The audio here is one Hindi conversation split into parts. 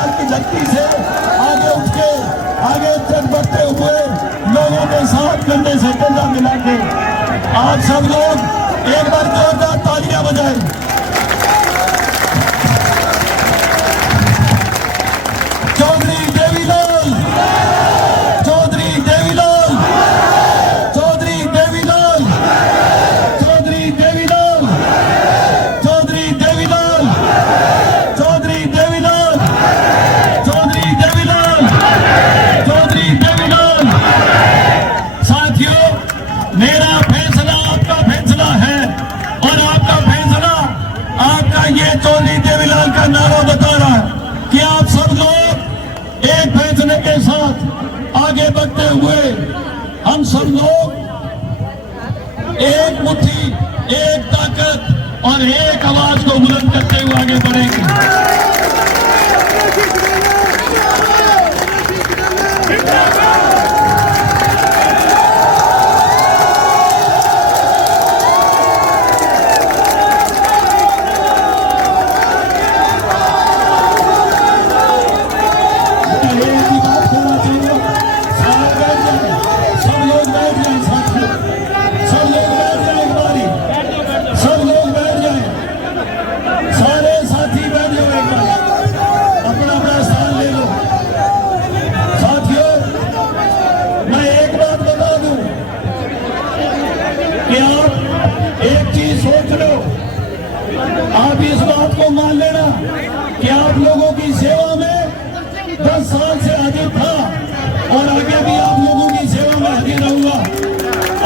देवीलाल की झटकी से आगे उठ के आगे तक बढ़ते हुए लोगों के साथ कंधे से कंधा मिला के आप सब लोग एक बार जोरदार तालियां बजाएं। चौधरी देवीलाल, चौधरी देवीलाल, चौधरी देवीलाल, चौधरी देवीलाल, चौधरी देवीलाल, चौधरी देवीलाल, चौधरी देवीलाल, चौधरी देवीलाल। साथियों, मेरा फैसला आपका फैसला है और आपका फैसला आपका ये चौधरी देवीलाल का नारा बता रहा है कि आप सब लोग एक फैसले के साथ आगे बढ़ते हुए हम सब लोग एक मुट्ठी, एक ताकत और एक आवाज को बुलंद करते हुए आगे बढ़ेंगे। आप इस बात को मान लेना कि आप लोगों की सेवा में 10 साल से हाजिर था और आगे भी आप लोगों की सेवा में हाजिर रहूंगा।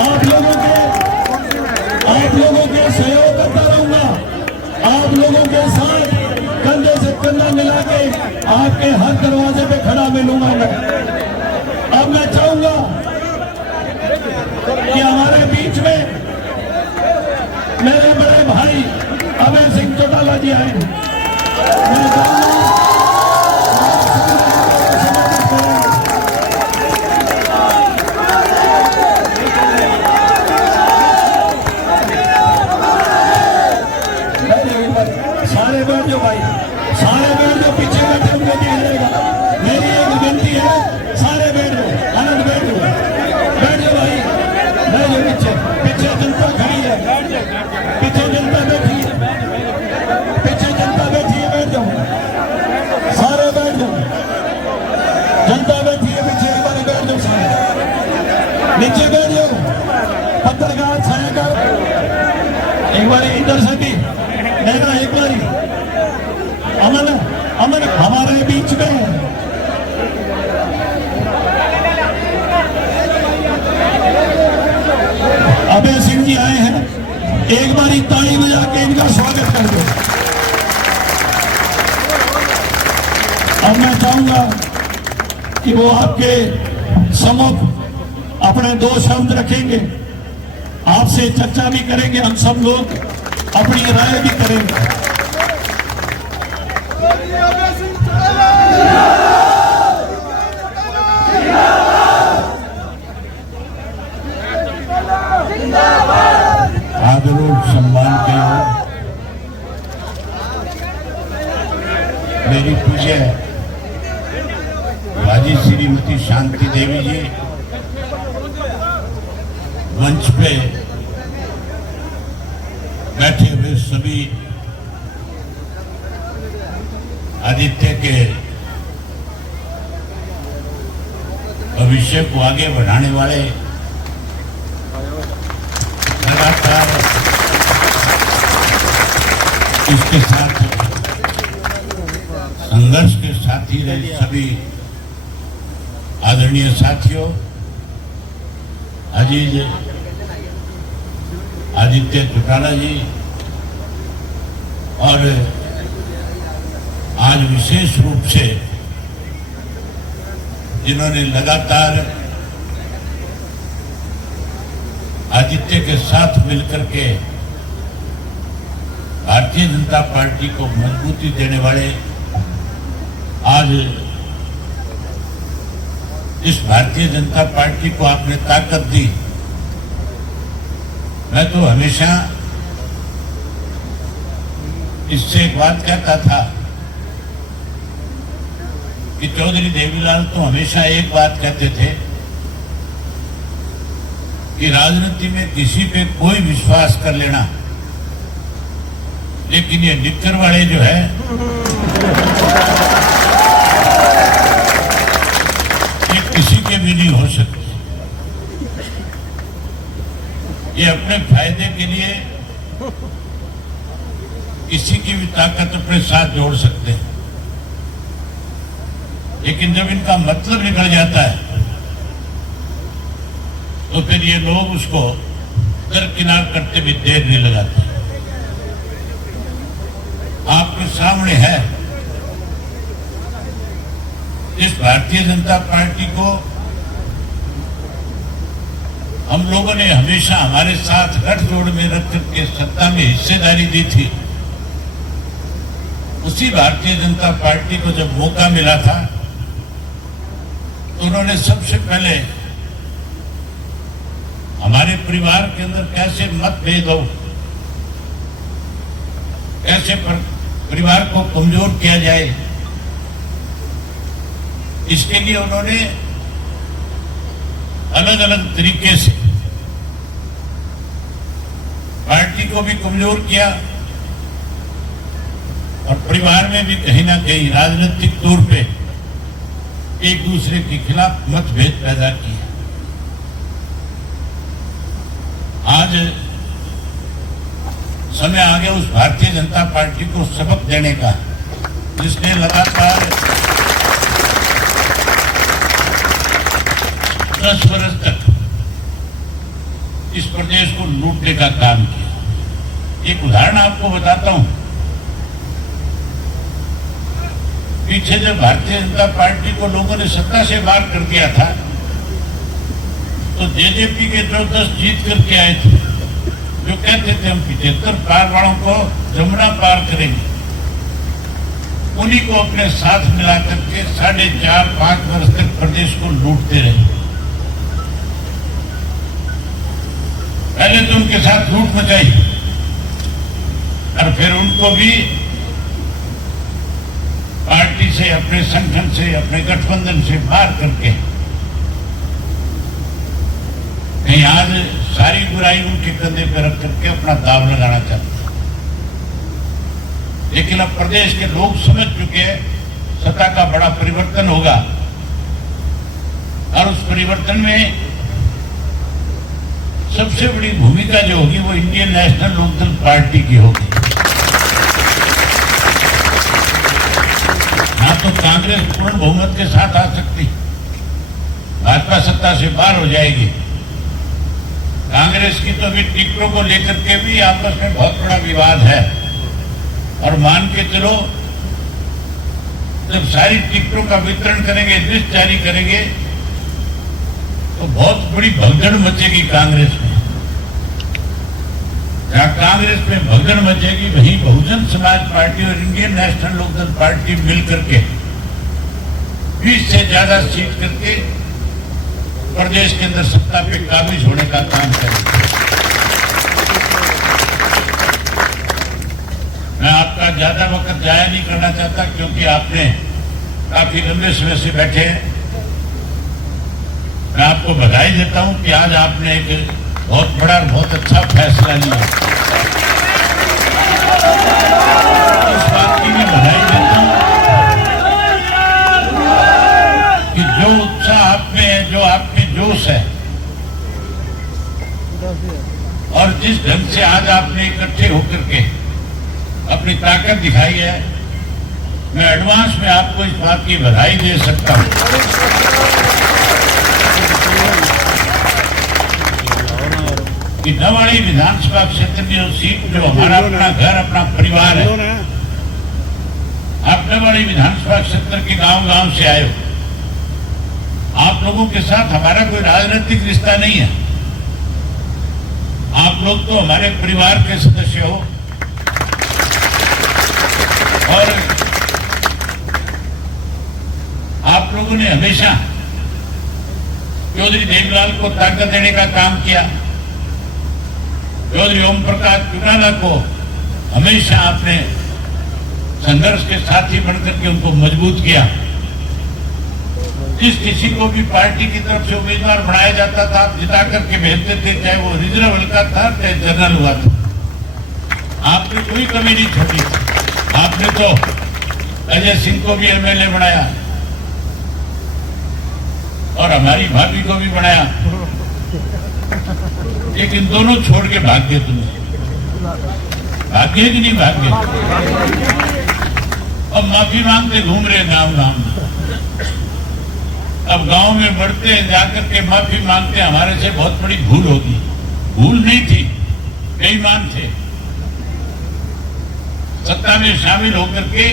आप लोगों के सहयोग करता रहूंगा। आप लोगों के साथ कंधे से कंधा मिला के आपके हर दरवाजे पे खड़ा मिलूंगा मैं। अब मैं चाहूंगा कि हमारे बीच में मेरे बड़े भाई अभय सिंह चौटाला जी आए। सारे बैठ जाओ भाई, सारे बैठ जाओ, पीछे बैठे उनके दिया जाएगा। मेरी एक विनती है, सारे बैठ जाओ, आनंद बैठ जाओ, बैठ जाओ भाई, बैठ जाओ पीछे। पीछे जनता खड़ी है, पीछे जनता बैठी है, पीछे जनता बैठी है, बैठ जाओ, सारे बैठ जाओ, जनता बैठी है पीछे, एक बार बैठ जाओ सारे, नीचे बैठ जाओ, पत्रकार छायाकार एक बार इधर से भी देखना, एक बार अमन अमन हमारे बीच में अभय सिंह जी आए हैं। एक बारी ताली बजा के इनका स्वागत कर दो। अब मैं चाहूंगा कि वो आपके सम्मुख अपने 2 शब्द रखेंगे, आपसे चर्चा भी करेंगे, हम सब लोग अपनी राय भी करेंगे। आदर सम्मान के मेरी पूज्य राजी श्रीमती शांति देवी जी, मंच पे बैठे हुए सभी आदित्य के भविष्य को आगे बढ़ाने वाले लगातार इसके साथ संघर्ष के साथी रहे सभी आदरणीय साथियों, अजीज आदित्य चौटाला जी, और आज विशेष रूप से जिन्होंने लगातार आदित्य के साथ मिलकर के भारतीय जनता पार्टी को मजबूती देने वाले, आज इस भारतीय जनता पार्टी को आपने ताकत दी। मैं तो हमेशा इससे एक बात कहता था कि चौधरी देवीलाल तो हमेशा एक बात कहते थे कि राजनीति में किसी पे कोई विश्वास कर लेना, लेकिन ये निक्कर वाले जो है ये किसी के भी नहीं हो सकते। ये अपने फायदे के लिए किसी की भी ताकत अपने साथ जोड़ सकते हैं, लेकिन जब इनका मतलब निकल जाता है तो फिर ये लोग उसको दरकिनार करते भी देर नहीं लगाते। आपके सामने है इस भारतीय जनता पार्टी को हम लोगों ने हमेशा हमारे साथ गठजोड़ में रख करके सत्ता में हिस्सेदारी दी थी। उसी भारतीय जनता पार्टी को जब मौका मिला था तो उन्होंने सबसे पहले हमारे परिवार के अंदर कैसे मतभेद हो, कैसे परिवार को कमजोर किया जाए, इसके लिए उन्होंने अलग अलग तरीके से पार्टी को भी कमजोर किया और परिवार में भी कहीं ना कहीं राजनीतिक तौर पे एक दूसरे के खिलाफ मतभेद पैदा किए। आज समय आ गया उस भारतीय जनता पार्टी को सबक देने का, जिसने लगातार 10 वर्ष तक इस प्रदेश को लूटने का काम किया। एक उदाहरण आपको बताता हूं। पीछे जब भारतीय जनता पार्टी को लोगों ने सत्ता से बाहर कर दिया था तो जेजेपी के जो 10 जीत करके आए थे, जो कहते थे हम 75 पार वालों को जमुना पार करेंगे, उन्हीं को अपने साथ मिला करके 4.5-5 वर्ष तक प्रदेश को लूटते रहे। पहले तो उनके साथ लूट मचाई और फिर उनको भी पार्टी से, अपने संगठन से, अपने गठबंधन से बाहर करके कहीं आज सारी बुराई उनके कंधे पर रख करके अपना दाव लगाना चाहते हैं। लेकिन अब प्रदेश के लोग समझ चुके हैं सत्ता का बड़ा परिवर्तन होगा और उस परिवर्तन में सबसे बड़ी भूमिका जो होगी वो इंडियन नेशनल लोकदल पार्टी की होगी। ना तो कांग्रेस पूर्ण बहुमत के साथ आ सकती, भाजपा सत्ता से बाहर हो जाएगी। कांग्रेस की तो अभी टिकटों को लेकर के भी आपस में बहुत बड़ा विवाद है और मान के चलो जब सारी टिकटों का वितरण करेंगे, लिस्ट जारी करेंगे तो बहुत बड़ी भगदड़ मचेगी कांग्रेस में। जहां कांग्रेस में भगदड़ मचेगी वहीं बहुजन समाज पार्टी और इंडियन नेशनल लोकदल पार्टी मिलकर के 20 से ज्यादा सीट करके प्रदेश के अंदर सत्ता पे काबिज होने का काम करेंगे। मैं आपका ज्यादा वक्त जाया नहीं करना चाहता क्योंकि आपने काफी लंबे समय से बैठे हैं। मैं आपको बधाई देता हूं कि आज आपने एक बहुत बड़ा और बहुत अच्छा फैसला लिया। इस बात की भी बधाई देता हूं कि जो उत्साह आप में है, जो आपके जोश है और जिस ढंग से आज आपने इकट्ठे होकर के अपनी ताकत दिखाई है, मैं एडवांस में आपको इस बात की बधाई दे सकता हूं। कि नवाड़ी विधानसभा क्षेत्र की जो सीट, जो हमारा अपना घर, अपना परिवार है, आप नवाड़ी विधानसभा क्षेत्र के गांव-गांव से आए हो। आप लोगों के साथ हमारा कोई राजनीतिक रिश्ता नहीं है। आप लोग तो हमारे परिवार के सदस्य हो और आप लोगों ने हमेशा चौधरी देवीलाल को ताकत देने का काम किया। चौधरी ओम प्रकाश चौटाला को हमेशा आपने संघर्ष के साथी बनकर के उनको मजबूत किया जिस किसी को भी पार्टी की तरफ से उम्मीदवार बनाया जाता था आप जिता करके भेजते थे, चाहे वो रिजर्व हल्का था चाहे जनरल हुआ था। आपने कोई कमी नहीं छोड़ी। आपने तो अजय सिंह को भी एमएलए बनाया और हमारी भाभी को भी बनाया, लेकिन दोनों छोड़ के भाग गए। तुमने भाग्य कि नहीं भाग्य? अब माफी मांगते घूम रहे नाम नाम। अब गांव में बढ़ते हैं जाकर के माफी मांगते, हमारे से बहुत बड़ी भूल होगी। भूल नहीं थी, बेईमान थे। सत्ता में शामिल होकर के